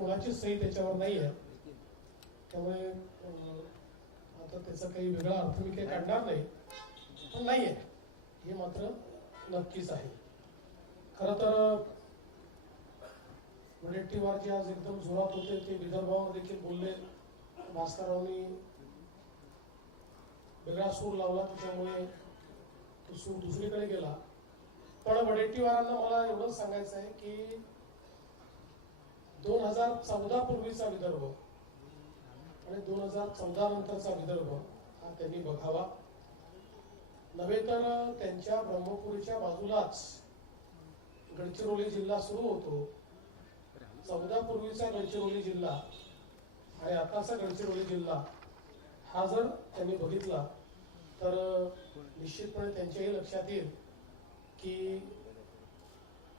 कोणाची सही त्याच्यावर नाही आहे, त्यामुळे आता त्याचा काही वेगळा अर्थ मी काही काढणार नाही, पण नाही आहे हे मात्र नक्कीच आहे. खरं तर वडेट्टीवार जे आज एकदम जोरात होते ते विदर्भावर देखील बोलले. भास्कररावनी वेगळा सूर लावला, त्याच्यामुळे तो सूर दुसरीकडे गेला. पण वडेट्टीवारांना मला एवढंच सांगायचं आहे की 2014 पूर्वीचा विदर्भ आणि 2014 नंतरचा विदर्भ हा त्यांनी बघावा. नव्हे तर त्यांच्या ब्रह्मपुरीच्या बाजूलाच गडचिरोली जिल्हा सुरू होतो. 14 पूर्वीचा गडचिरोली जिल्हा आणि आताचा गडचिरोली जिल्हा हा जर त्यांनी बघितला तर निश्चितपणे त्यांच्याही लक्षात येईल की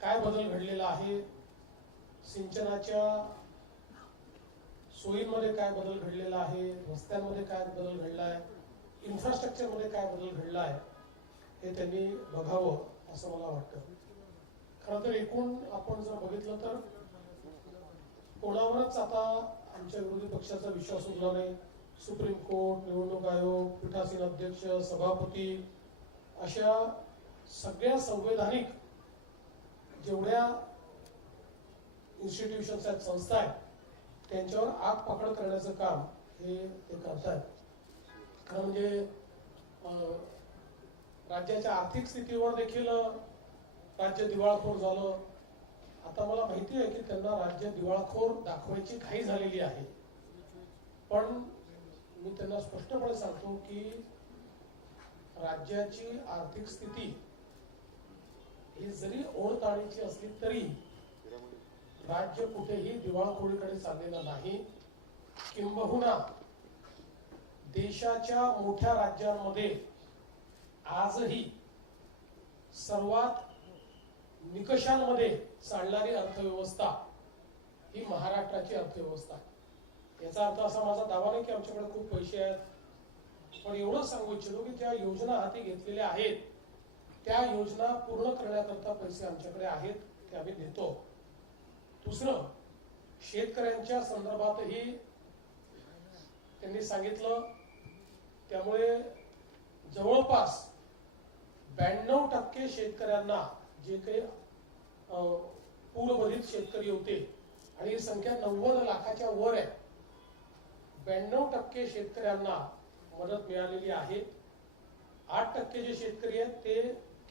काय बदल घडलेला आहे, सिंचनाच्या सोयींमध्ये काय बदल घडलेला आहे, रस्त्यांमध्ये काय बदल घडला आहे, इन्फ्रास्ट्रक्चरमध्ये काय बदल घडला आहे, हे त्यांनी बघावं असं मला वाटतं. खरं तर एकूण आपण जर बघितलं तर कोणावरच आता आमच्या विरोधी पक्षाचा विश्वास उरला नाही. सुप्रीम कोर्ट, निवडणूक आयोग, पीठासीन अध्यक्ष, सभापती अशा सगळ्या संवैधानिक जेवढ्या इन्स्टिट्यूशन्स आहेत, संस्था आहेत, त्यांच्यावर आग पाकड करण्याचं काम हे ते करतायत. खरं म्हणजे राज्याच्या आर्थिक स्थितीवर देखील राज्य दिवाळखोर झालं. आता मला माहिती आहे की त्यांना राज्य दिवाळखोर दाखवायची घाई झालेली आहे, पण मी त्यांना स्पष्टपणे सांगतो की राज्याची आर्थिक स्थिती ही जरी ओढताणीची असली तरी राज्य कुठेही दिवाळखोरीकडे चाललेलं नाही. किंबहुना देशाच्या मोठ्या राज्यांमध्ये आजही सर्वात निकषांमध्ये चालणारी अर्थव्यवस्था ही महाराष्ट्राची अर्थव्यवस्था आहे. याचा अर्थ असा माझा दावा नाही की आमच्याकडे खूप पैसे आहेत, पण एवढंच सांगू इच्छितो की ज्या योजना हाती घेतलेल्या आहेत त्या योजना पूर्ण करण्याकरता पैसे आमच्याकडे आहेत, ते आम्ही देतो. दुसरं, शेतकऱ्यांच्या संदर्भातही त्यांनी सांगितलं, त्यामुळे जवळपास 92% शेतकऱ्यांना, जे काही पूरबाधित शेतकरी होते आणि ही संख्या 90 लाखाच्या वर आहे, 92% शेतकऱ्यांना मदत मिळालेली आहे. 8% जे शेतकरी आहेत ते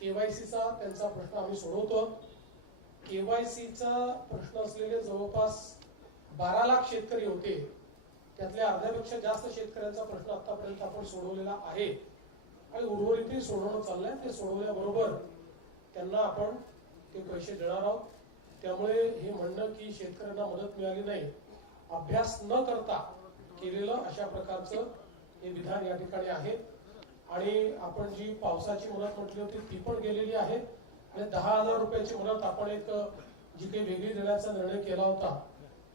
केवायसीचा त्यांचा प्रश्न आम्ही सोडवतो. केवायसीचा प्रश्न असलेले जवळपास 12 लाख शेतकरी होते, त्यातल्या अर्ध्यापेक्षा जास्त शेतकऱ्यांचा प्रश्न आतापर्यंत आपण सोडवलेला आहे आणि उर्वरितही सोडवणं चाललंय. ते सोडवल्याबरोबर त्यांना आपण ते पैसे देणार आहोत. त्यामुळे हे म्हणणं की शेतकऱ्यांना मदत मिळाली नाही, अभ्यास न करता केलेलं अशा प्रकारचं हे विधान या ठिकाणी आहे. आणि आपण जी पावसाची मदत म्हटली होती ती पण गेलेली आहे आणि 10,000 रुपयाची मदत आपण एक जी काही वेगळी देण्याचा निर्णय केला होता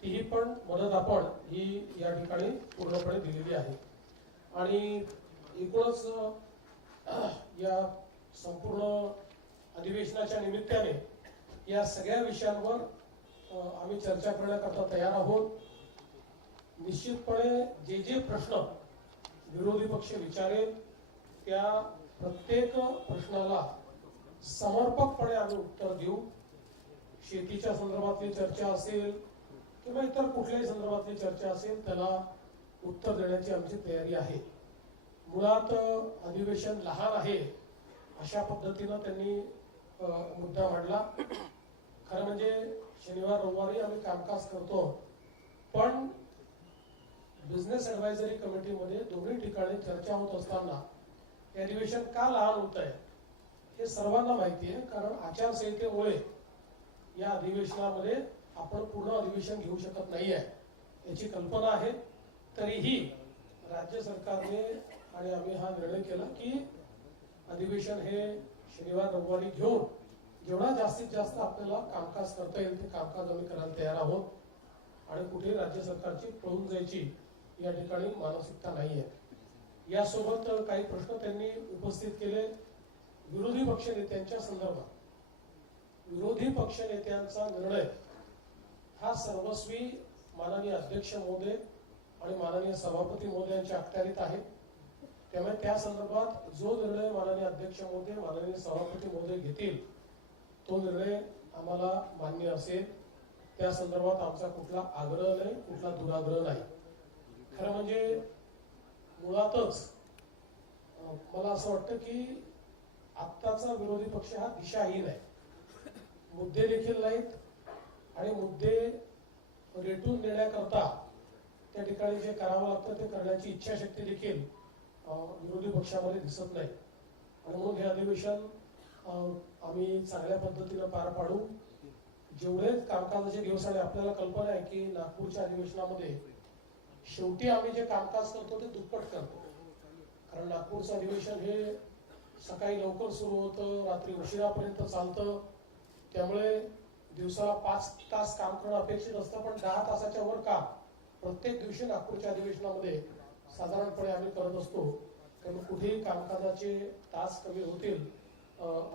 तीही पण मदत आपण ही या ठिकाणी पूर्णपणे दिलेली आहे. आणि एकूणच या संपूर्ण अधिवेशनाच्या निमित्ताने या सगळ्या विषयांवर आम्ही चर्चा करण्याकरता तयार आहोत. निश्चितपणे जे जे प्रश्न विरोधी पक्ष विचारेल त्या प्रत्येक प्रश्नाला समर्पकपणे आम्ही उत्तर देऊ. शेतीच्या संदर्भातली चर्चा असेल किंवा इतर कुठल्याही संदर्भातली चर्चा असेल त्याला उत्तर देण्याची आमची तयारी आहे. मुळात अधिवेशन लहान आहे अशा पद्धतीनं त्यांनी मुद्दा मांडला. खरं म्हणजे शनिवार रविवारी आम्ही कामकाज करतो, पण बिझनेस ऍडवायझरी कमिटीमध्ये दोन्ही ठिकाणी चर्चा होत असताना हे अधिवेशन का लहान होत आहे हे सर्वांना माहिती आहे. कारण आचारसंहितेमुळे या अधिवेशनामध्ये आपण पूर्ण अधिवेशन घेऊ शकत नाही आहे याची कल्पना आहे. तरीही राज्य सरकारने आणि आम्ही हा निर्णय केला की अधिवेशन हे शनिवार रविवारी घेऊन जेवढा जास्तीत जास्त आपल्याला कामकाज करता येईल ते कामकाज आम्ही करायला तयार आहोत. आणि कुठे राज्य सरकारची पळून जायची या ठिकाणी मानसिकता नाही आहे. यासोबत काही प्रश्न त्यांनी उपस्थित केले विरोधी पक्ष नेत्यांच्या संदर्भात. विरोधी पक्ष नेत्यांचा निर्णय हा सर्वस्वी माननीय अध्यक्ष महोदय आणि माननीय सभापती महोदयांच्या अखत्यारीत आहे. त्यामुळे त्या संदर्भात जो निर्णय माननीय अध्यक्ष महोदय माननीय सभापती महोदय घेतील तो निर्णय आम्हाला मान्य असेल. त्या संदर्भात आमचा कुठला आग्रह नाही, कुठला दुराग्रह नाही. खरं म्हणजे मुळातच मला असं वाटतं की आत्ताचा विरोधी पक्ष हा दिशाहीन आहे. मुद्दे देखील नाहीत आणि मुद्दे रेटून देण्याकरता त्या ठिकाणी जे करावं लागतं ते करण्याची इच्छाशक्ती देखील विरोधी पक्षामध्ये दिसत नाही. आणि म्हणून हे अधिवेशन आम्ही चांगल्या पद्धतीनं पार पाडू. जेवढे कामकाजाचे दिवस आणि आपल्याला कल्पना आहे की नागपूरच्या अधिवेशनामध्ये शेवटी आम्ही जे कामकाज करतो ते दुप्पट करतो. कारण नागपूरचं अधिवेशन हे सकाळी लवकर सुरू होतं, रात्री उशिरापर्यंत चालतं. त्यामुळे दिवसाला 5 तास काम करणं अपेक्षित असतं, पण 10 तासाच्या वर काम प्रत्येक दिवशी नागपूरच्या अधिवेशनामध्ये साधारणपणे आम्ही करत असतो. त्यामुळे कुठेही कामकाजाचे तास कमी होतील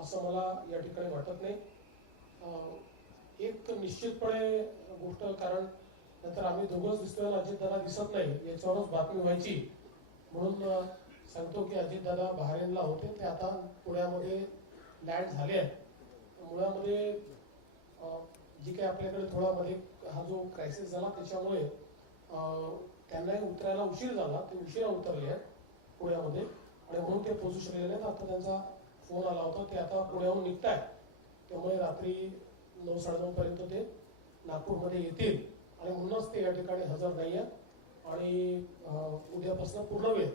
असं मला या ठिकाणी वाटत नाही. एक निश्चितपणे गोष्ट, कारण नंतर आम्ही दोघंच दिसतोय, अजितदादा दिसत नाही, याच्यावरच बातमी व्हायची. म्हणून सांगतो की अजितदादा बहारेनला होते, ते आता पुण्यामध्ये लँड झाले आहेत. मुळामध्ये जी काही आपल्याकडे थोडा मध्ये हा जो क्रायसिस झाला त्याच्यामुळे त्यांनाही उतरायला उशीर झाला, ते उशिरा उतरले आहेत पुण्यामध्ये आणि म्हणून ते पोहोचू शकलेले नाहीत. आता त्यांचा फोन आला होता, ते आता पुण्याहून निघतायत. त्यामुळे रात्री 9-9:30 पर्यंत ते नागपूरमध्ये येतील आणि म्हणूनच ते या ठिकाणी हजर नाही आहेत. आणि उद्यापासून पूर्ण वेळ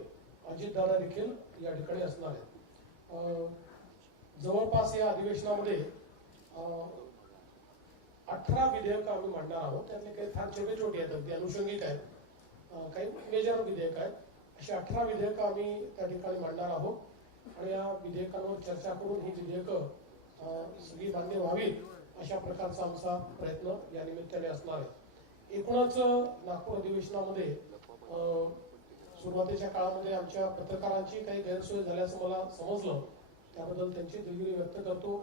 अजितदादा देखील या ठिकाणी असणार आहेत. जवळपास या अधिवेशनामध्ये 18 विधेयक आम्ही मांडणार आहोत. त्यातले काही फार छोटे छोटे आहेत, अगदी अनुषंगिक आहेत, काही मेजर विधेयक आहेत. अशी 18 विधेयक आम्ही त्या ठिकाणी मांडणार आहोत आणि या विधेयकांवर चर्चा करून ही विधेयकं सगळी मान्य व्हावीत अशा प्रकारचा आमचा प्रयत्न या निमित्ताने असणार आहे. एकूणच नागपूर अधिवेशनामध्ये सुरुवातीच्या काळामध्ये आमच्या पत्रकारांची काही गैरसोय झाल्याचं मला समजलं, त्याबद्दल त्यांची दिलगिरी व्यक्त करतो.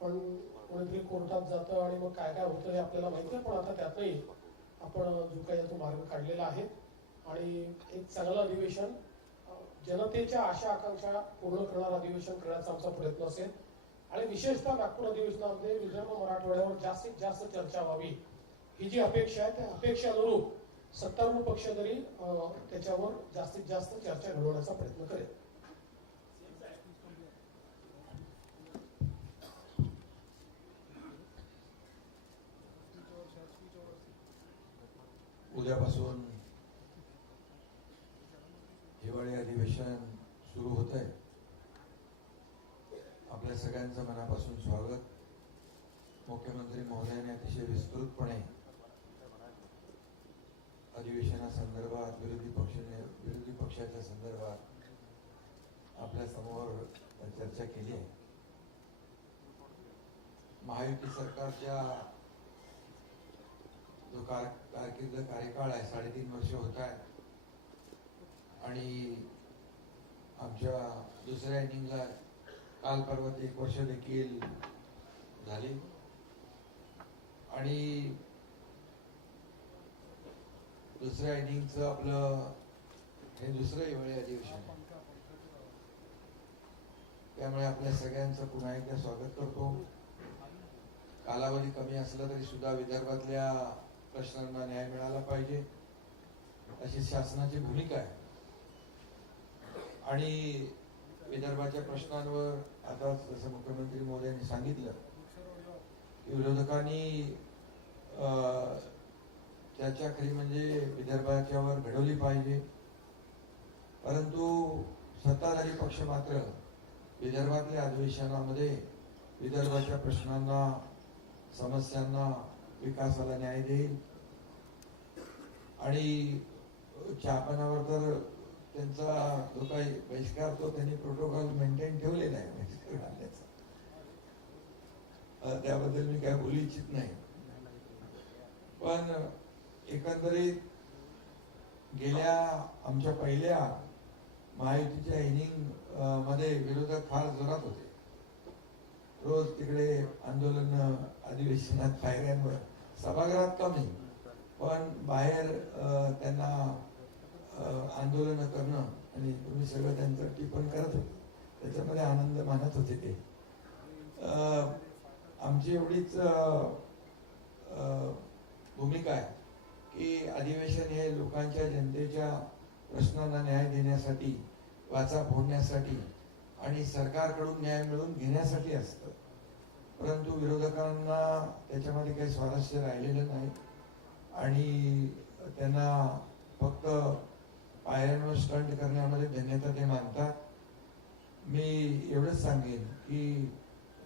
पण कोणीतरी कोर्टात जातं आणि मग काय काय होतं हे आपल्याला माहिती आहे, पण आता त्यातही आपण जो काही तो मार्ग काढलेला आहे आणि एक चांगलं अधिवेशन, जनतेच्या आशा आकांक्षा पूर्ण करणारं अधिवेशन करण्याचा आमचा प्रयत्न असेल. आणि विशेषतः नागपूर अधिवेशनामध्ये विदर्भ मराठवाड्यावर जास्तीत जास्त चर्चा व्हावी ही जी अपेक्षा आहे, त्या अपेक्षानुरूप सत्तारूढ पक्ष तरी त्याच्यावर जास्तीत जास्त चर्चा घडवण्याचा प्रयत्न करेल. उद्यापासून हिवाळी अधिवेशन सुरू होत आहे. आपल्या सगळ्यांचं मनापासून स्वागत. मुख्यमंत्री महोदयाने अतिशय विस्तृतपणे अधिवेशनासंदर्भात विरोधी पक्षाच्या संदर्भात आपल्या समोर चर्चा केली आहे. महायुती सरकारच्या जो कारकीर्द कार्यकाळ आहे 3.5 वर्ष होत आहे आणि आमच्या दुसऱ्या इनिंगला काल परवा 1 वर्ष देखील झाली आणि दुसऱ्या इनिंगचं आपलं हे दुसरं हिवाळी अधिवेशन आहे. त्यामुळे आपल्या सगळ्यांचं पुन्हा एकदा स्वागत करतो. कालावधी कमी असला तरी सुद्धा विदर्भातल्या प्रश्नांना न्याय मिळाला पाहिजे अशी शासनाची भूमिका आहे आणि विदर्भाच्या प्रश्नांवर आता जसं मुख्यमंत्री महोदयांनी सांगितलं की विरोधकांनी चर्चा खरी म्हणजे विदर्भाच्यावर घडवली पाहिजे, परंतु सत्ताधारी पक्ष मात्र विदर्भातल्या अधिवेशनामध्ये विदर्भाच्या प्रश्नांना, समस्यांना, विकासाला न्याय देईल आणि चहापानावर तर त्यांचा जो काही बहिष्कार तो त्यांनी प्रोटोकॉल मेंटेन ठेवलेला आहे बहिष्कार घालण्याचा, त्याबद्दल मी काय बोलू इच्छित नाही. पण एकंदरीत गेल्या आमच्या पहिल्या महायुतीच्या इनिंग मध्ये विरोधक फार जोरात होते. रोज तिकडे आंदोलन, अधिवेशनात, पायऱ्यांवर, सभागृहात कमी, पण बाहेर त्यांना आंदोलन करणं आणि तुम्ही सगळं त्यांचं टिप्पण करत होते, त्याच्यामध्ये आनंद मानत होते ते. आमची एवढीच भूमिका आहे की अधिवेशन हे लोकांच्या जनतेच्या प्रश्नांना न्याय देण्यासाठी, वाचा फोडण्यासाठी आणि सरकारकडून न्याय मिळवून घेण्यासाठी असतं. परंतु विरोधकांना त्याच्यामध्ये काही स्वारस्य राहिलेलं नाही आणि त्यांना फक्त पायऱ्यांवर स्टंट करण्यामध्ये धन्यता ते मानतात. मी एवढंच सांगेन की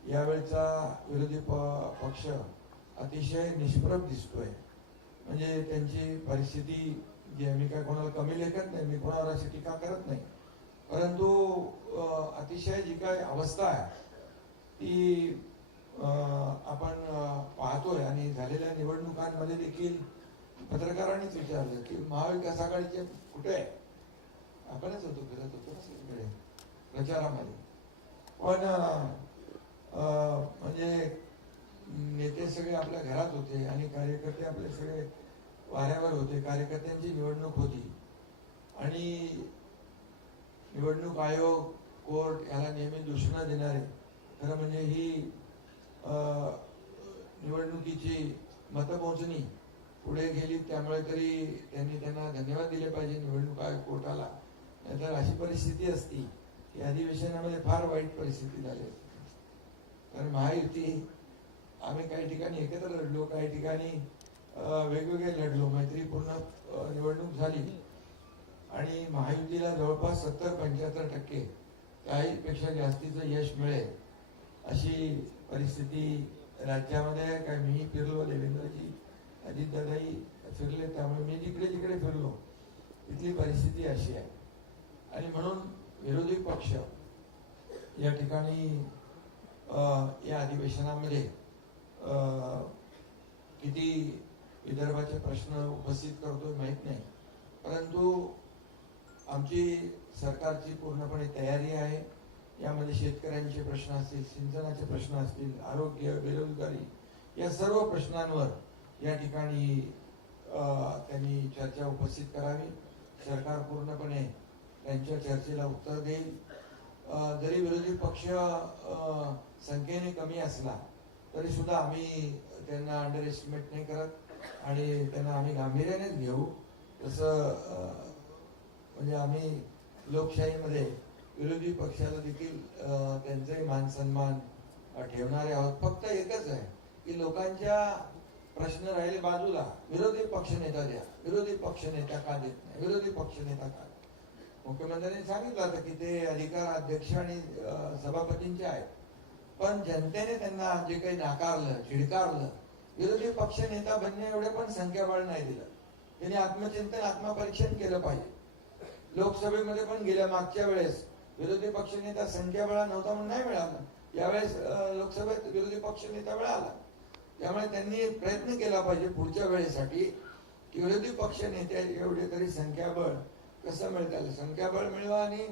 यावेळचा विरोधी पक्ष अतिशय निष्प्रभ दिसतोय. म्हणजे त्यांची परिस्थिती, जी मी काय कोणाला कमी लेखत नाही, मी कोणावर अशी टीका करत नाही, परंतु अतिशय जी काय अवस्था आहे ती आपण पाहतोय. आणि झालेल्या निवडणुकांमध्ये देखील पत्रकारांनीच विचारलं की महाविकास आघाडीचे कुठे आहे, आपणच होतो, फिरत होतो सगळीकडे प्रचारामध्ये. पण म्हणजे नेते सगळे आपल्या घरात होते आणि कार्यकर्ते आपले सगळे वाऱ्यावर होते. कार्यकर्त्यांची निवडणूक होती आणि निवडणूक आयोग, कोर्ट याला नेहमी दूषणं देणारे. खरं म्हणजे ही निवडणुकीची मतमोजणी पुढे गेली, त्यामुळे तरी त्यांना धन्यवाद दिले पाहिजे निवडणूक आयोग, कोर्टाला. नाहीतर अशी परिस्थिती असती की अधिवेशनामध्ये फार वाईट परिस्थिती झाली असती. कारण महायुती, आम्ही काही ठिकाणी एकत्र लढलो, काही ठिकाणी वेगवेगळे लढलो, मैत्रीपूर्ण निवडणूक झाली आणि महायुतीला जवळपास 70-75% काहीपेक्षा जास्तीचं यश मिळेल अशी परिस्थिती राज्यामध्ये. काय मी फिरलो, देवेंद्रजी, अजितदादाही फिरले, त्यामुळे मी जिकडे जिकडे फिरलो तिथली परिस्थिती अशी आहे. आणि म्हणून विरोधी पक्ष या ठिकाणी या अधिवेशनामध्ये किती विदर्भाचे प्रश्न उपस्थित करतोय माहित नाही, परंतु आमची सरकारची पूर्णपणे तयारी आहे. यामध्ये शेतकऱ्यांचे प्रश्न असतील, सिंचनाचे प्रश्न असतील, आरोग्य, बेरोजगारी, या सर्व प्रश्नांवर या ठिकाणी त्यांनी चर्चा उपस्थित करावी. सरकार पूर्णपणे त्यांच्या चर्चेला उत्तर देईल. जरी विरोधी पक्ष संख्येने कमी असला तरी सुद्धा आम्ही त्यांना अंडर एस्टिमेट नाही करत आणि त्यांना आम्ही गांभीर्यानेच घेऊ. तसं म्हणजे आम्ही लोकशाहीमध्ये विरोधी पक्षाला देखील त्यांचाही मान सन्मान ठेवणारे आहोत. फक्त एकच आहे की लोकांच्या प्रश्न राहिले बाजूला, विरोधी पक्षनेता द्या, विरोधी पक्षनेता का देत नाही, विरोधी पक्षनेता का. मुख्यमंत्र्यांनी सांगितलं होतं की ते अधिकार अध्यक्ष आणि सभापतींचे आहेत, पण जनतेने त्यांना जे काही नाकारलं, झिडकारलं, विरोधी पक्ष नेता बनणे एवढे पण संख्याबळ नाही दिलं. त्यांनी आत्मचिंतन, आत्मपरीक्षण केलं पाहिजे. लोकसभेमध्ये पण गेल्या मागच्या वेळेस विरोधी पक्ष नेता संख्याबळा नव्हता म्हणून नाही मिळाला. यावेळेस लोकसभेत विरोधी पक्ष नेता मिळाला. त्यामुळे त्यांनी प्रयत्न केला पाहिजे पुढच्या वेळेसाठी की विरोधी पक्ष नेत्या एवढे तरी संख्याबळ कसं मिळतं, संख्याबळ मिळवा आणि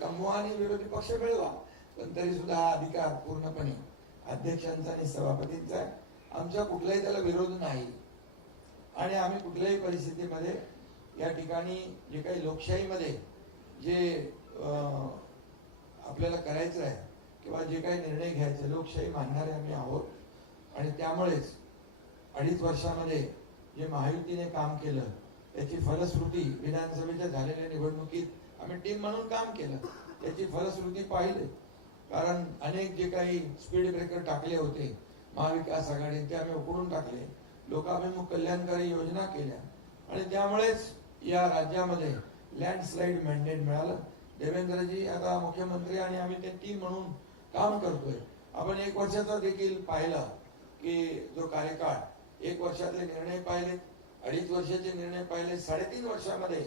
कमवा आणि विरोधी पक्ष मिळवा. पण तरी सुद्धा हा अधिकार पूर्णपणे अध्यक्षांचा आणि सभापतींचा आहे. आमचा कुठलाही त्याला विरोध नाही आणि आम्ही कुठल्याही परिस्थितीमध्ये या ठिकाणी जे काही लोकशाहीमध्ये जे आपल्याला करायचं आहे किंवा जे काही निर्णय घ्यायचे, लोकशाही मानणारे आम्ही आहोत. आणि त्यामुळेच 2.5 वर्षामध्ये जे महायुतीने काम केलं त्याची फलश्रुती विधानसभेच्या झालेल्या निवडणुकीत आम्ही टीम म्हणून काम केलं, त्याची फलश्रुती पाहिली. कारण अनेक जे काही स्पीड ब्रेकर टाकले होते महाविकास आघाडीने, ते आम्ही उकडून टाकले. लोकाभिमुख कल्याणकारी योजना केल्या आणि त्यामुळेच या राज्यामध्ये लँडस्लाइड मॅन्डेट मिळालं. देवेंद्रजी आता मुख्यमंत्री आणि आम्ही ते टीम म्हणून काम करतोय. आपण 1 वर्षाचा देखील पाहिलं की जो कार्यकाळ, 1 वर्षातले निर्णय पाहिले, 2.5 वर्षाचे निर्णय पाहिले, 3.5 वर्षामध्ये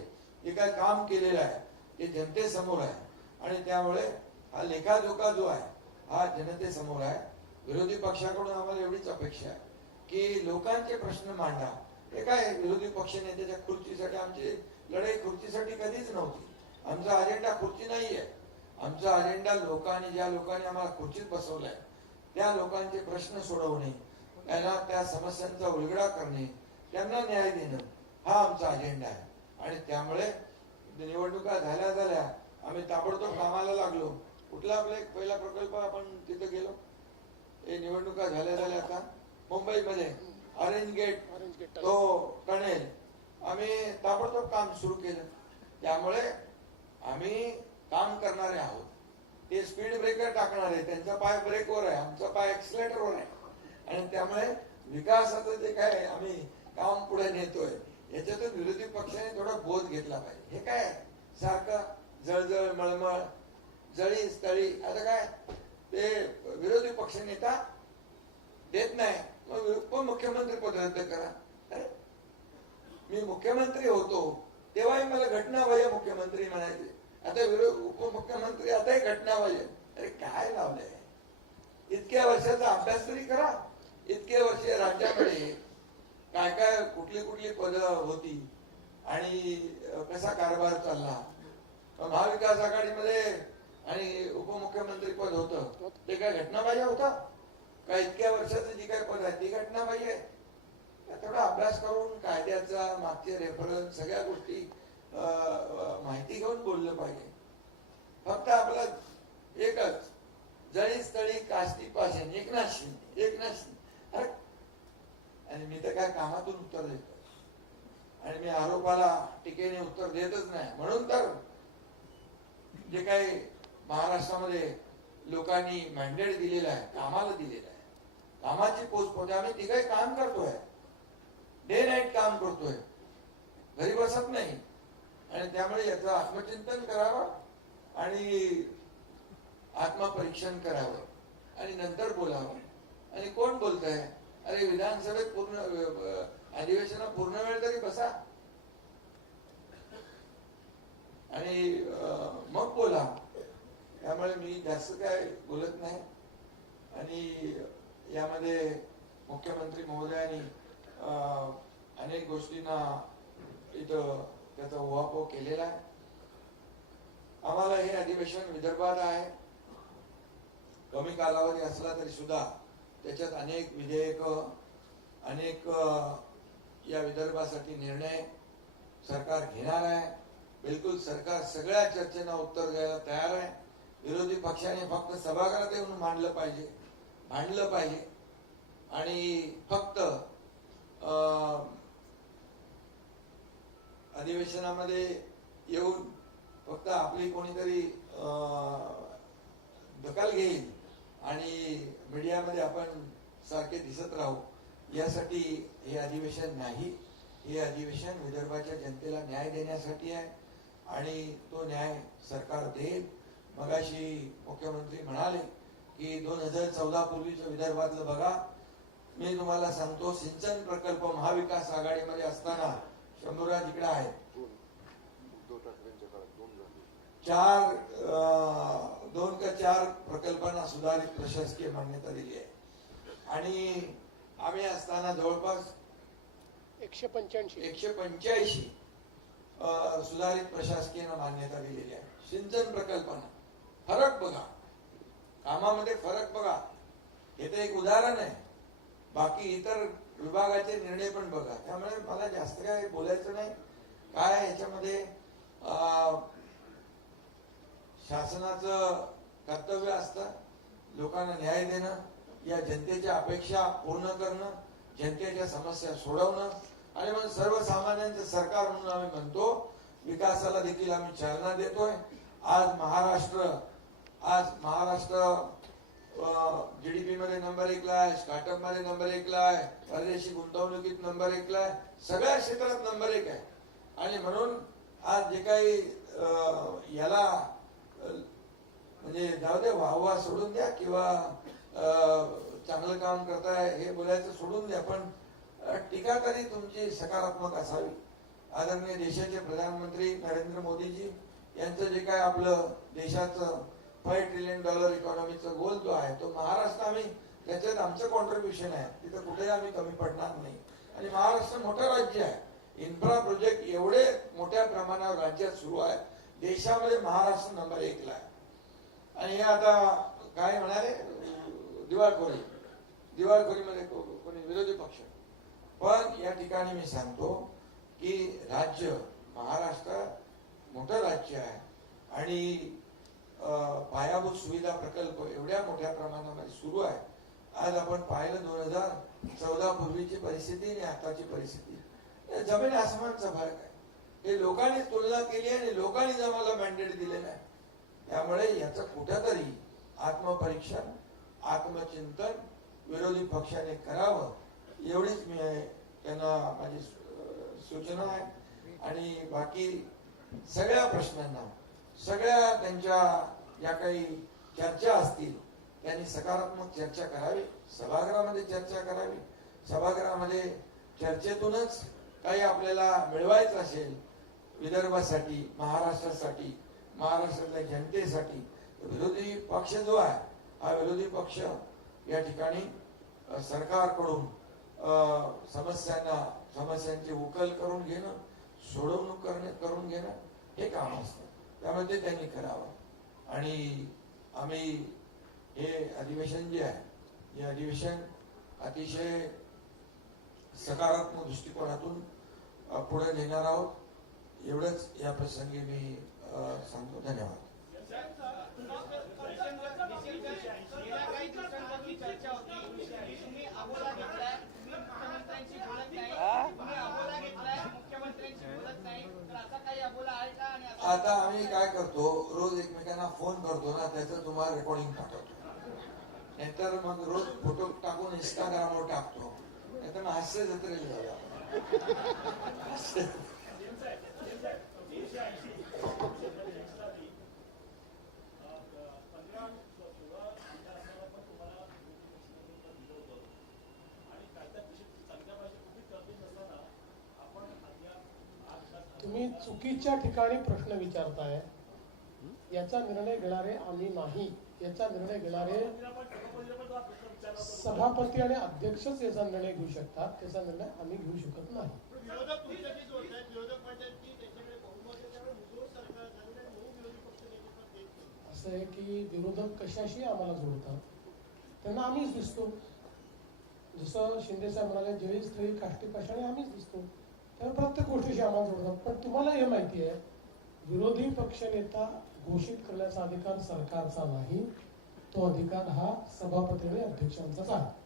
जे काय काम केलेलं आहे ते जनतेसमोर आहे. आणि त्यामुळे हा लेखाजोखा जो आहे हा जनतेसमोर आहे. विरोधी पक्षाकडून आम्हाला एवढीच अपेक्षा आहे की लोकांचे प्रश्न मांडा. हे काय विरोधी पक्ष नेत्याच्या खुर्चीसाठी, आमची लढाई खुर्चीसाठी कधीच नव्हती. आमचा अजेंडा खुर्ची नाहीये. आमचा अजेंडा लोकांनी, ज्या लोकांनी आम्हाला खुर्चीत बसवलंय त्या लोकांचे प्रश्न सोडवणे, त्यांना त्या समस्यांचा उलगडा करणे, त्यांना न्याय देणं हा आमचा अजेंडा आहे. आणि त्यामुळे निवडणुका झाल्या आम्ही ताबडतोब कामाला लागलो. कुठला आपला एक पहिला प्रकल्प आपण तिथे गेलो, हे निवडणुका झाल्या आता मुंबईमध्ये ऑरेंज गेट तो टनेल आम्ही ताबडतोब काम सुरू केलं. त्यामुळे आम्ही काम करणारे आहोत. ते स्पीड ब्रेकर टाकणार आहे, त्यांचा पाय ब्रेकवर आहे, आमचा पाय एक्सिलेटरवर आहे. आणि त्यामुळे विकासाचं जे काय आम्ही काम पुढे नेतोय याच्यातून विरोधी पक्षाने थोडा बोध घेतला पाहिजे. हे काय सारखं जळजळ मळमळ जळी स्थळी, आता काय ते विरोधी पक्ष नेता देत नाही, मग उपमुख्यमंत्री पद रद्द करा. अरे मी मुख्यमंत्री होतो तेव्हाही मला घटनाबाह्य मुख्यमंत्री म्हणायचे, आता उपमुख्यमंत्री आताही घटनाबाह्य. अरे काय लावलंय? इतक्या वर्षाचा अभ्यास तरी करा. इतके वर्ष राज्याकडे काय काय कुठली कुठली पद होती आणि कसा कारभार चालला. महाविकास आघाडीमध्ये आणि उपमुख्यमंत्री पद होतं ते काय घटनाबाह्य होतं का? इतक्या वर्षाचं जी काय पद आहे ती घटनाबाह्य आहे. थोडा अभ्यास करून कायद्याचा मागचे रेफरन्स सगळ्या गोष्टी माहिती घेऊन बोललं पाहिजे. फक्त आपला एकच जळी स्थळी काष्टी पाषाण एकनाथ शिंदे. अरे आणि मी तर काय कामातून उत्तर देतो आणि मी आरोपाला टीकेने उत्तर देतच नाही. म्हणून तर जे काही महाराष्ट्रामध्ये लोकांनी मॅन्डेट दिलेलं आहे, कामाला दिलेलं आहे, कामाची पोचपोच आम्ही तिघही काम करतोय, डे नाईट काम करतोय, घरी बसत नाही. आणि त्यामुळे याचं आत्मचिंतन करावं आणि आत्मपरीक्षण करावं आणि नंतर बोलावं. आणि कोण बोलतंय? अरे विधानसभेत पूर्ण अधिवेशनात पूर्ण वेळ तरी बसा आणि मग बोला. त्यामुळे मी जास्त काय बोलत नाही. आणि यामध्ये मुख्यमंत्री महोदयांनी अनेक गोष्टींना इथं त्याचा उहापोह केलेला आहे. आम्हाला हे अधिवेशन विदर्भात आहे, कमी कालावधी असला तरी सुद्धा त्याच्यात अनेक विधेयक अनेक या विदर्भासाठी निर्णय सरकार घेणार आहे. बिलकुल सरकार सगळ्या चर्चेला उत्तर द्यायला तयार आहे. विरोधी पक्षाने फक्त सभागृहात येऊन मांडलं पाहिजे आणि फक्त अधिवेशनामध्ये येऊन फक्त आपली कोणीतरी दखल घेईल आणि मीडियामध्ये आपण सारखे दिसत राहू, यासाठी हे अधिवेशन नाही. हे अधिवेशन विदर्भाच्या जनतेला न्याय देण्यासाठी आहे आणि तो न्याय सरकार देईल. मगाशी मुख्यमंत्री म्हणाले की 2014 पूर्वीचं विदर्भातलं बघा. मी तुम्हाला सांगतो, सिंचन प्रकल्प महाविकास आघाडीमध्ये असताना शंभूराज इकडे आहे, 2 का 4 प्रकल्पांना सुधारित प्रशासकीय मान्यता दिली आहे. आणि आम्ही असताना जवळपास 185 सुधारित प्रशासकीय मान्यता दिलेली आहे. सिंचन प्रकल्पांना फरक बघा, कामामध्ये फरक बघा. हे तर एक उदाहरण आहे, बाकी इतर विभागाचे निर्णय पण बघा. त्यामुळे मला जास्त काय बोलायचं नाही. काय याच्यामध्ये शासनाचं कर्तव्य असतं लोकांना न्याय देणं, या जनतेच्या अपेक्षा पूर्ण करणं, जनतेच्या समस्या सोडवणं. आणि मग सर्वसामान्यांचं सरकार म्हणून आम्ही म्हणतो, विकासाला देखील आम्ही चालना देतोय. आज महाराष्ट्र जीडीपी मध्ये नंबर 1 ला आहे, स्टार्टअप मध्ये नंबर 1 ला आहे, परदेशी गुंतवणुकीत नंबर 1 ला आहे, सगळ्या क्षेत्रात नंबर 1 आहे. आणि म्हणून आज जे काही याला म्हणजे जाऊ दे, वाहवा सोडून द्या किंवा चांगलं काम करताय हे बोलायचं सोडून द्या, पण टीका तरी तुमची सकारात्मक असावी. आदरणीय देशाचे प्रधानमंत्री नरेंद्र मोदीजी यांचं जे काय आपलं देशाचं $5 ट्रिलियन इकॉनॉमीचा गोल जो आहे तो महाराष्ट्र, आम्ही त्याच्यात आमचं कॉन्ट्रीब्युशन आहे, तिथं कुठेही आम्ही कमी पडणार नाही. आणि महाराष्ट्र मोठं राज्य आहे, इन्फ्रा प्रोजेक्ट एवढे मोठ्या प्रमाणावर राज्यात सुरू आहे. देशामध्ये महाराष्ट्र नंबर 1 ला आहे. आणि हे आता काय म्हणाले, दिवाळखोरीमध्ये कोणी विरोधी पक्ष पण या ठिकाणी मी सांगतो की राज्य महाराष्ट्र मोठं राज्य आहे आणि पायाभूत सुविधा प्रकल्प एवढ्या मोठ्या प्रमाणामध्ये सुरू आहे. आज आपण पाहिलं 2014 पूर्वीची परिस्थिती आणि आताची परिस्थिती जमीन आसमानचा फरक आहे. हे लोकांनी तुलना केली आणि लोकांनी आम्हाला मॅन्डेट दिलेलं आहे. त्यामुळे याचं कुठंतरी आत्मपरीक्षण आत्मचिंतन विरोधी पक्षाने करावं एवढीच मी त्यांना माझी सूचना आहे. आणि बाकी सगळ्या प्रश्नांना सगळ्या त्यांच्या ज्या काही चर्चा असतील त्यांनी सकारात्मक चर्चा करावी. सभागृहामध्ये चर्चा करावी. सभागृहामध्ये चर्चेतूनच काही आपल्याला मिळवायचं असेल विदर्भासाठी महाराष्ट्रासाठी महाराष्ट्रातल्या जनतेसाठी विरोधी पक्ष जो आहे हा विरोधी पक्ष या ठिकाणी सरकारकडून समस्यांची उकल करून घेणं सोडवणूक करून घेणं हे काम असतं. त्यामुळे ते त्यांनी करावं. आणि आम्ही हे अधिवेशन जे आहे हे अधिवेशन अतिशय सकारात्मक दृष्टिकोनातून पुढे नेणार आहोत. एवढंच या प्रसंगी मी सांगतो. धन्यवाद. आता आम्ही काय करतो रोज एकमेकांना फोन करतो ना त्याचं तुम्हाला रेकॉर्डिंग पाठवतो. नाहीतर मग रोज फोटो टाकून इंस्टाग्रामवर टाकतो. नाहीतर मग हास्य जत्रेला जाऊया. तुम्ही चुकीच्या ठिकाणी प्रश्न विचारताय. याचा निर्णय घेणारे आम्ही नाही. याचा निर्णय घेणारे सभापती आणि अध्यक्षच याचा निर्णय घेऊ शकतात. त्याचा निर्णय आम्ही घेऊ शकत नाही. असं आहे की विरोधक कशाशी आम्हाला जोडतात त्यांना आम्हीच दिसतो. जसं शिंदे साहेब म्हणाले जळी स्थळी काष्टी पाषाणी आम्हीच दिसतो. त्यामुळे प्रत्येक गोष्टीशी आम्हाला जोडतात. पण तुम्हाला हे माहिती आहे विरोधी पक्षनेता घोषित करण्याचा अधिकार सरकारचा नाही. तो अधिकार हा सभापती आणि अध्यक्षांचाच आहे.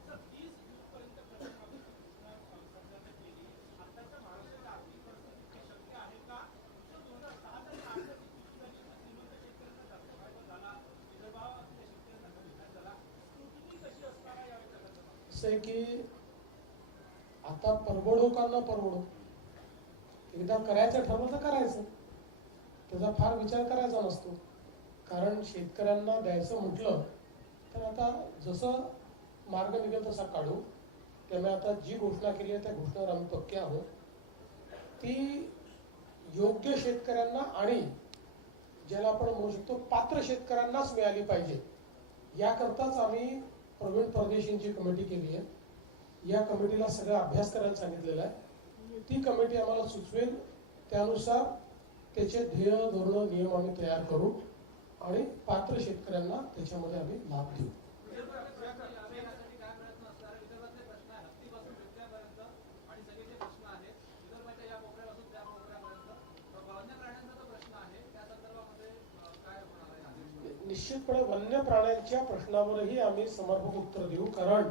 असं आहे की आता परवडो का न परवडो एकदा करायचं ठरवलं तर करायचं. त्याचा फार विचार करायचा नसतो. कारण शेतकऱ्यांना द्यायचं म्हटलं तर आता जसं मार्ग निघेल तसा काढू. त्यामुळे आता जी घोषणा केली आहे त्या घोषणेवर आम्ही पक्के आहोत. ती योग्य शेतकऱ्यांना आणि ज्याला आपण म्हणू शकतो पात्र शेतकऱ्यांनाच मिळाली पाहिजे. याकरताच आम्ही प्रवीण परदेशींची कमिटी केली आहे. या कमिटीला सगळा अभ्यास करायला सांगितलेला आहे. ती कमिटी आम्हाला सुचवेल त्यानुसार त्याचे ध्येय धोरण नियम आम्ही तयार करू आणि पात्र शेतकऱ्यांना त्याच्यामध्ये आम्ही लाभ देऊ. निश्चितपणे वन्य प्राण्यांच्या प्रश्नावरही आम्ही समर्पक उत्तर देऊ. कारण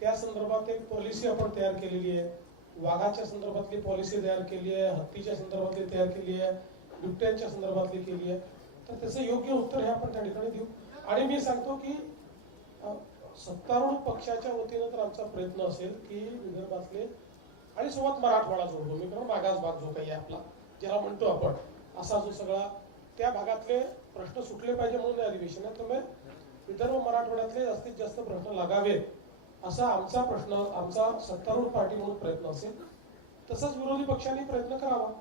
त्या संदर्भात एक पॉलिसी आपण तयार केलेली आहे. वाघाच्या संदर्भातली पॉलिसी तयार केली आहे. हत्तीच्या संदर्भातली तयार केली आहे. बिबट्यांच्या संदर्भातली केली आहे. तर त्याचं योग्य उत्तर हे आपण त्या ठिकाणी देऊ. आणि मी सांगतो की सत्तारूढ पक्षाच्या वतीनं तर आमचा प्रयत्न असेल की विदर्भातले आणि सोबत मराठवाडा जोडतो. मी कारण मागास भाग जो काही आहे आपला ज्याला म्हणतो आपण असा जो सगळा त्या भागातले प्रश्न सुटले पाहिजे म्हणून या अधिवेशनात त्यामुळे विदर्भ मराठवाड्यातले जास्तीत जास्त प्रश्न लागावेत असा आमचा प्रश्न आमचा सत्तारूढ पार्टी म्हणून प्रयत्न असेल. तसंच विरोधी पक्षांनी प्रयत्न करावा.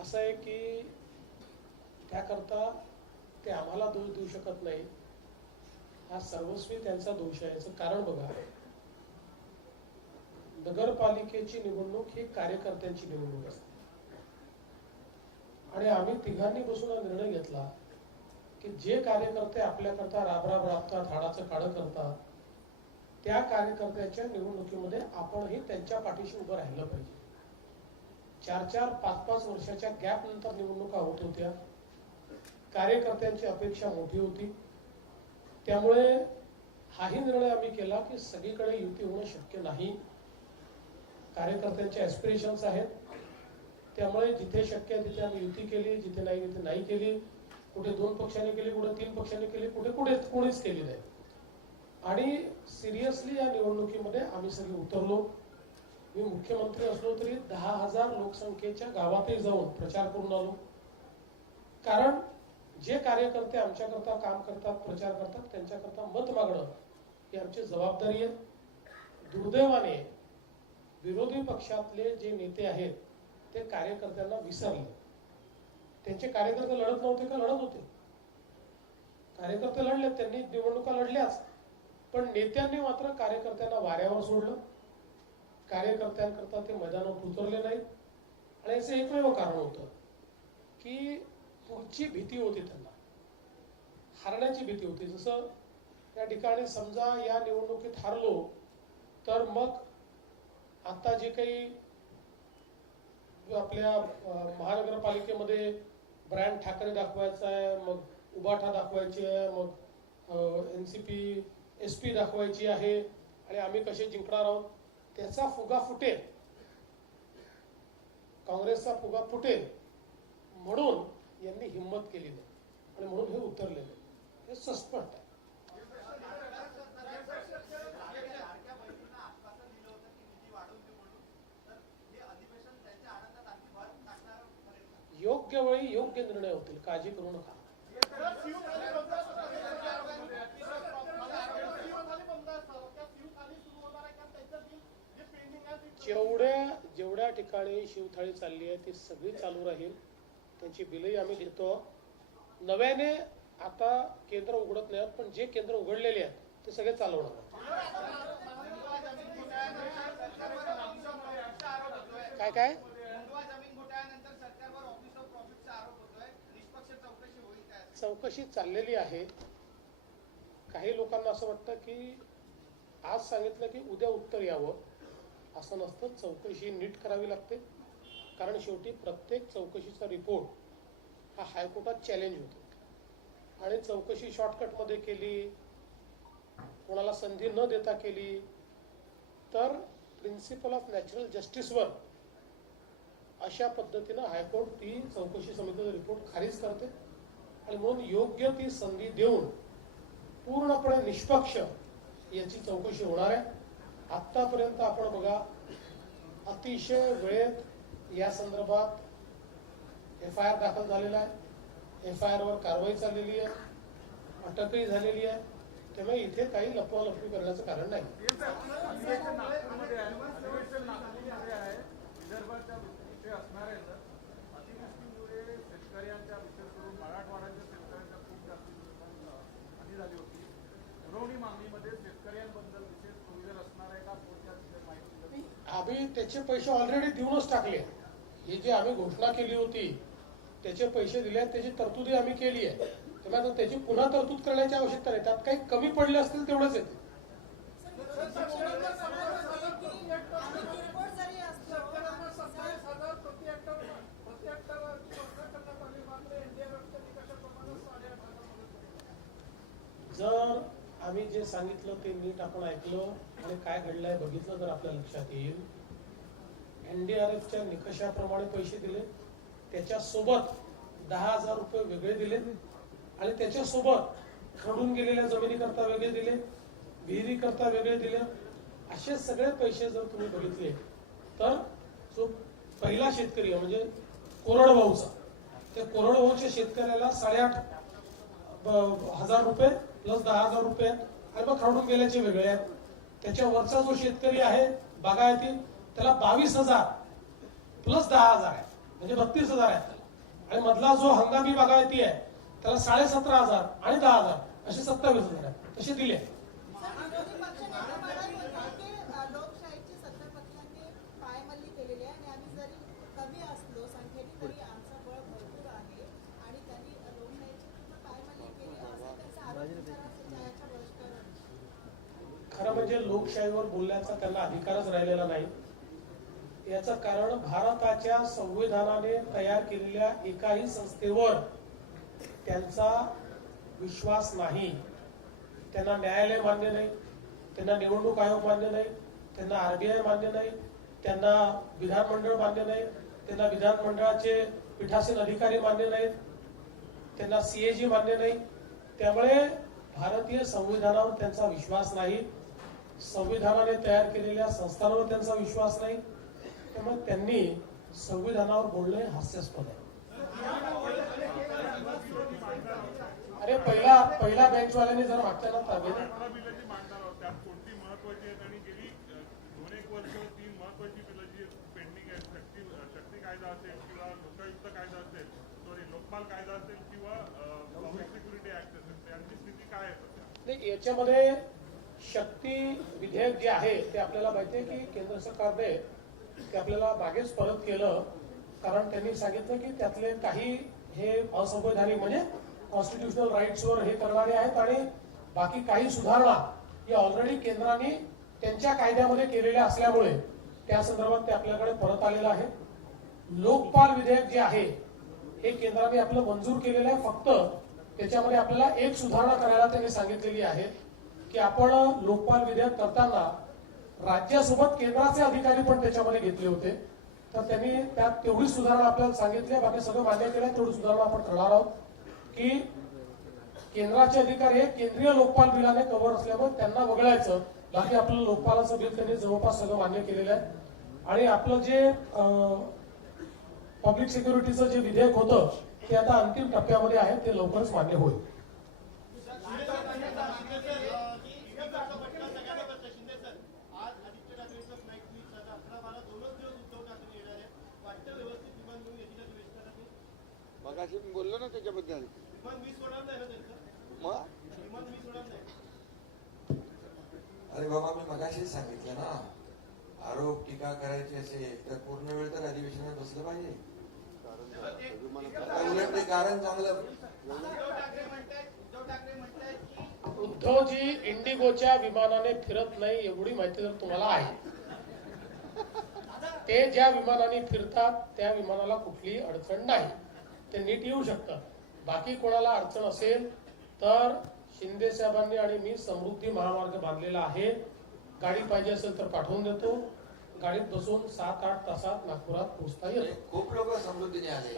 असं आहे की त्याकरता ते आम्हाला दोष देऊ शकत नाही. हा सर्वस्वी त्यांचा दोष आहे. याचं कारण बघा नगरपालिकेची निवडणूक ही कार्यकर्त्यांची निवडणूक असते आणि आम्ही तिघांनी बसून हा निर्णय घेतला की जे कार्यकर्ते आपल्याकरता राबराब राबतात, हाडाचं काढं करतात, त्या कार्यकर्त्याच्या निवडणुकीमध्ये आपणही त्यांच्या पाठीशी उभं राहिलं पाहिजे. 4-4, 5-5 वर्षाच्या गॅप नंतर निवडणुका होत होत्या. कार्यकर्त्यांची अपेक्षा मोठी होती. त्यामुळे हाही निर्णय आम्ही केला की सगळीकडे युती होणं शक्य नाही. कार्यकर्त्यांचे ऍस्पिरेशन्स आहेत. त्यामुळे जिथे शक्य आहे तिथे आम्ही युती केली, जिथे नाही तिथे नाही केली. कुठे 2 पक्षांनी केली, कुठे 3 पक्षांनी केली, कुठे कोणीच केली नाही. आणि सिरियसली या निवडणुकीमध्ये आम्ही सगळे उतरलो. मी मुख्यमंत्री असलो तरी 10,000 लोकसंख्येच्या गावातही जाऊन प्रचार करून आलो. कारण जे कार्यकर्ते आमच्याकरता काम करतात, प्रचार करतात, त्यांच्याकरता मत मागणं ही आमची जबाबदारी आहे. दुर्दैवाने विरोधी पक्षातले जे नेते आहेत ते कार्यकर्त्यांना विसरले. त्यांचे कार्यकर्ते लढत नव्हते का? लढत होते. कार्यकर्ते लढले, त्यांनी निवडणुका लढल्याच. पण नेत्यांनी मात्र कार्यकर्त्यांना वाऱ्यावर सोडलं. कार्यकर्त्यांकरता ते मैदानात उतरले नाहीत. आणि याचं एकमेव कारण होतं की पुढची भीती होती, त्यांना हारण्याची भीती होती. जसं या ठिकाणी समजा या निवडणुकीत हारलो तर मग आता जे काही आपल्या महानगरपालिकेमध्ये ब्रँड ठाकरे दाखवायचा आहे, मग उबाठा दाखवायची आहे, मग NCP SP दाखवायची आहे आणि आम्ही कसे जिंकणार आहोत, त्याचा फुगा फुटेल, काँग्रेसचा फुगा फुटेल म्हणून यांनी हिंमत केली नाही आणि म्हणून हे उतरलेले. हे सस्पष्ट आहे. योग्य वेळी योग्य निर्णय होतील, काळजी करू नका. जेवढ्या ठिकाणी शिवथाळी चालली आहे ती सगळी चालू राहील. त्यांची बिलही आम्ही देतो. नव्याने आता केंद्र उघडत नाही, पण जे केंद्र उघडलेले आहेत ते सगळे चालवणार. काय चौकशी चाललेली आहे. काही लोकांना असं वाटतं की आज सांगितलं की उद्या उत्तर यावं, असं नसतं. चौकशी नीट करावी लागते. कारण शेवटी प्रत्येक चौकशीचा रिपोर्ट हा हायकोर्टात चॅलेंज होतो आणि चौकशी शॉर्टकटमध्ये केली, कोणाला संधी न देता केली तर प्रिन्सिपल ऑफ नॅचरल जस्टिसवर अशा पद्धतीनं हायकोर्ट ती चौकशी समितीचा रिपोर्ट खारिज करते. आणि म्हणून योग्य ती संधी देऊन पूर्णपणे निष्पक्ष याची चौकशी होणार आहे. आतापर्यंत आपण बघा, अतिशय वेळेत या संदर्भात FIR दाखल झालेला आहे. FIR वर कारवाई चाललेली आहे, अटकही झालेली आहे. त्यामुळे इथे काही लपवालपवी करण्याचं कारण नाही. आम्ही त्याचे पैसे ऑलरेडी देऊनच टाकले. ही जी आम्ही घोषणा केली होती त्याचे पैसे दिले आहेत, त्याची तरतुदी आम्ही केली आहे. त्यामुळे त्याची पुन्हा तरतूद करण्याची आवश्यकता नाही. त्यात काही कमी पडले असतील तेवढंच येते. जर आम्ही जे सांगितलं ते नीट आपण ऐकलं आणि काय घडलंय बघितलं तर आपल्या लक्षात येईल. NDRFच्या निकषाप्रमाणे पैसे दिले, त्याच्यासोबत 10,000 रुपये वेगळे दिले आणि त्याच्यासोबत खरडून गेलेल्या जमिनीकरता वेगळे दिले, विहिरीकरता वेगळे दिले. असे सगळे पैसे जर तुम्ही बघितले तर जो पहिला शेतकरी आहे म्हणजे कोरडवाहूचा, त्या कोरडवाहूच्या शेतकऱ्याला 8,500 रुपये प्लस 10,000 रुपये आणि मग खरडून गेल्याचे वेगळे आहेत. त्याच्यावरचा जो शेतकरी आहे बागायती, त्याला 22,000 प्लस 10,000 आहे, म्हणजे 32,000 आहेत त्याला. आणि मधला जो हंगामी बागायती आहे त्याला 17,500 आणि 10,000 असे 27,000 आहेत. तसे दिले. म्हणजे लोकशाहीवर बोलण्याचा त्यांना अधिकारच राहिलेला नाही. याचं कारण भारताच्या संविधानाने तयार केलेल्या एकाही संस्थेवर त्यांचा विश्वास नाही. त्यांना न्यायालय मान्य नाही, त्यांना निवडणूक आयोग मान्य नाही, त्यांना आरबीआय मान्य नाही, त्यांना विधानमंडळ मान्य नाही, त्यांना विधानमंडळाचे पीठासीन अधिकारी मान्य नाहीत, त्यांना सीएजी मान्य नाही. त्यामुळे भारतीय संविधानावर त्यांचा विश्वास नाही, संविधानाने तयार केलेल्या संस्थांवर त्यांचा विश्वास नाही. त्यामुळे त्यांनी संविधानावर बोलणे हास्यास्पद आहे. अरे पहिला बेंचवाल्यांनी जर मागच्या ताब्यात कोणती महत्वाची आहेत आणि गेली 2-1 वर्ष 3 महत्वाची बिलं जी पेंडिंग आहेत, शक्ती कायदा असेल किंवा लोकायुक्त कायदा असेल, लोकपाल कायदा असेल किंवा पब्लिक सिक्युरिटी ऍक्ट असेल, त्यांची स्थिती काय आहे सध्या? नाही, याच्यामध्ये शक्ती विधेयक जे आहे ते आपल्याला माहिती आहे की केंद्र सरकारने ते आपल्याला मागेच परत केलं, कारण त्यांनी सांगितलं की त्यातले काही हे असंवैधानिक म्हणजे कॉन्स्टिट्युशनल राईट्सवर हे करणारे आहेत आणि बाकी काही सुधारणा या ऑलरेडी केंद्राने त्यांच्या कायद्यामध्ये केलेल्या असल्यामुळे त्या संदर्भात ते आपल्याकडे परत आलेलं आहे. लोकपाल विधेयक जे आहे हे केंद्राने आपलं मंजूर केलेलं आहे. फक्त त्याच्यामध्ये आपल्याला एक सुधारणा करायला त्यांनी सांगितलेली आहे की आपण लोकपाल विधेयक करताना राज्यासोबत केंद्राचे अधिकारी पण त्याच्यामध्ये घेतले होते. तर त्यांनी त्यात तेवढी सुधारणा आपल्याला सांगितली, बाकी सगळं मान्य केलं. तेवढी सुधारणा आपण करणार आहोत की केंद्राचे अधिकारी हे केंद्रीय लोकपाल बिलाने कव्हर असल्यामुळे त्यांना वगळायचं. बाकी आपलं लोकपालाचं बिल त्यांनी जवळपास सगळं मान्य केलेलं आहे. आणि आपलं जे पब्लिक सिक्युरिटीचं जे विधेयक होतं ते आता अंतिम टप्प्यामध्ये आहे, ते लवकरच मान्य होईल. मगाशी मी बोललो ना त्याच्याबद्दल. अरे बाबा, मी मगाशीच सांगितलं ना, आरोप टीका करायची असेल तर पूर्ण वेळ तर अधिवेशनात बसलं पाहिजे. उलट ते कारण चांगलं. उद्धवजी इंडिगोच्या विमानाने फिरत नाही एवढी माहिती जर तुम्हाला आहे, ते ज्या विमानाने फिरतात त्या विमानाला कुठलीही अडचण नाही, ते नीट येऊ शकतं. बाकी कोणाला अडचण असेल तर शिंदे साहेबांनी आणि मी समृद्धी महामार्ग बांधलेला आहे. गाडी पाहिजे असेल तर पाठवून देतो. गाडीत बसून 7-8 तासात नागपुरात पोहोचता येतो. खूप लोक समृद्धीने आले.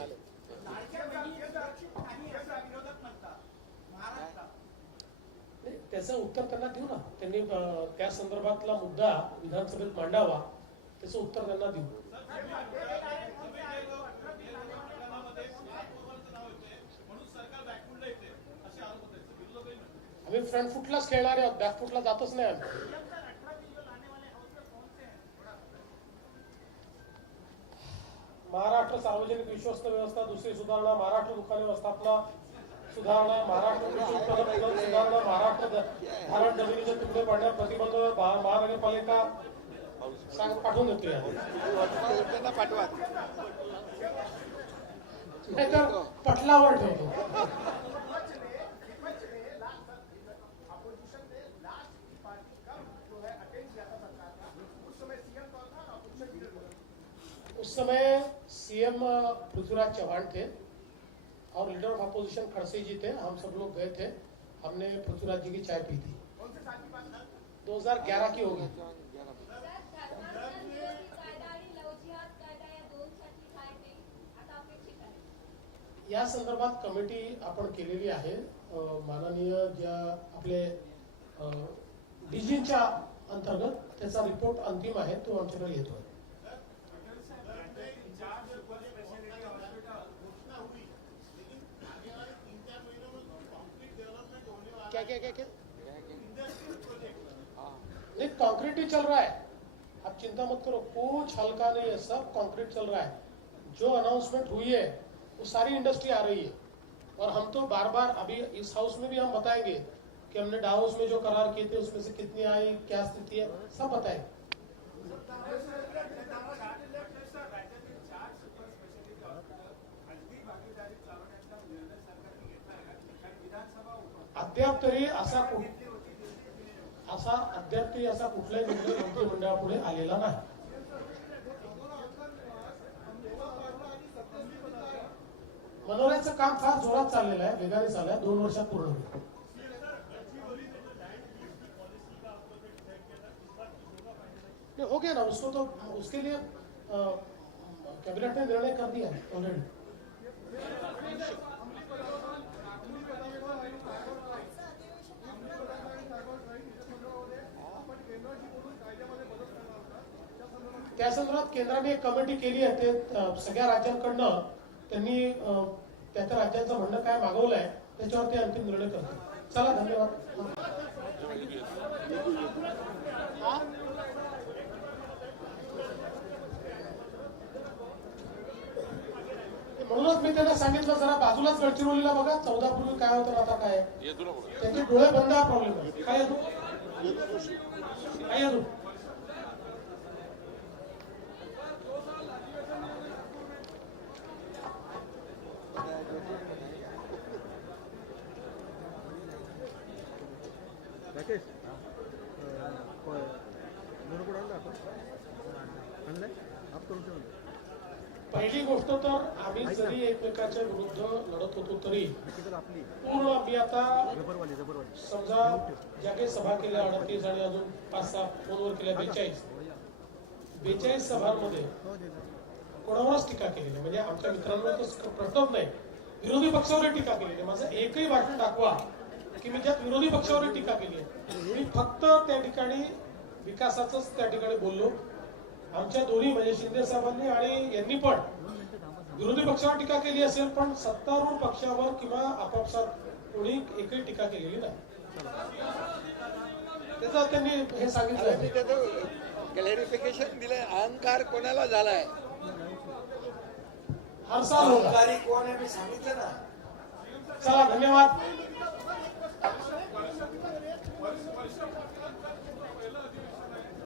त्याचं उत्तर त्यांना देऊ ना. त्यांनी त्या संदर्भातला मुद्दा विधानसभेत मांडावा, त्याचं उत्तर त्यांना देऊ. आम्ही फ्रंट फुटलाच खेळणारे आहोत, बॅक फुटला जातच नाही आम्ही. महाराष्ट्र सार्वजनिक विश्वस्त व्यवस्था दुसरी सुधारणा, महाराष्ट्र दुकान व्यवस्थापना सुधारणा, महाराष्ट्र कृषी उत्पादन सुधारणा, महाराष्ट्र धारण जमिनीचे तुकडे पाडण्यास प्रतिबंध, महानगरपालिका पाठवून देतो. नाही तर पटलावर ठेवतो. उस समय सीएम पृथ्वीराज चौहान थे और लीडर ऑफ अपोजिशन खड़से जी थे. हम सब लोग गए थे, हमने पृथ्वीराज जी की चाय पी थी. 2011 की होगी. या संदर्भात कमिटी आपण केलेली आहे. माननीय ज्या आपले डीजींच्या अंतर्गत त्याचा रिपोर्ट अंतिम आहे, तो आमच्याकडे येतोय. क्या क्या क्या क्या नहीं, कंक्रीट ही चल रहा है, आप चिंता मत करो, कुछ हल्का नहीं है, सब कंक्रीट चल रहा है. जो अनाउंसमेंट हुई है वो सारी इंडस्ट्री आ रही है. और हम तो बार बार अभी इस हाउस में भी हम बताएंगे कि हमने डाउस में जो करार किए थे उसमें से कितनी आई, क्या स्थिति है, सब बताएंगे. अद्याप तरी असा अद्याप असा कुठलाही निर्णय मंत्रिमंडळापुढे आलेला नाही. मनोऱ्याचं काम फार जोरात चाललेलं आहे, वेगाने चाललं आहे, 2 वर्षात पूर्ण होईल. हो गया ना, उसको तो उसके लिए कैबिनेट ने निर्णय कर दिया है ऑलरेडी. त्या संदर्भात केंद्राने एक कमिटी केली आहे. ते सगळ्या राज्यांकडनं त्यांनी त्या राज्यांचं म्हणणं काय मागवलं आहे त्याच्यावर ते अंतिम निर्णय करतील. चला, धन्यवाद. म्हणूनच मी त्यांना सांगितलं जरा बाजूलाच गडचिरोलीला बघा, 14 पूर्वी काय होतं आता काय आहे. त्यांचे डोळे बंद हा प्रॉब्लेम आहे. काय येतो काय येतो पहिली गोष्ट तर आम्ही जरी एकमेकाच्या विरुद्ध लढत होतो तरी पूर्ण आम्ही आता समजा ज्या काही सभा केल्या 38 आणि अजून 5-6 फोनवर केल्या 42 सभांमध्ये कोणावरच टीका केली नाही. म्हणजे आमच्या मित्रांवर तर प्रश्नच नाही, विरोधी पक्षावर टीका केली नाही. माझं एकही भाषण दाखवा की मी ज्यात विरोधी पक्षावर टीका केली आहे. मी फक्त त्या ठिकाणी विकासाचंच त्या ठिकाणी बोललो. आमच्या दोन्ही म्हणजे शिंदे साहेबांनी आणि यांनी पण विरोधी पक्षावर टीका केली असेल, पण सत्तारूढ पक्षावर किंवा आपापसात कोणी एकही टीका केलेली नाही. त्याचं त्यांनी हे सांगितलं, क्लॅरिफिकेशन दिलंय. अहंकार कोणाला झालाय? हर साल होता. कोण आहे मी सांगितलं ना. चला, धन्यवाद.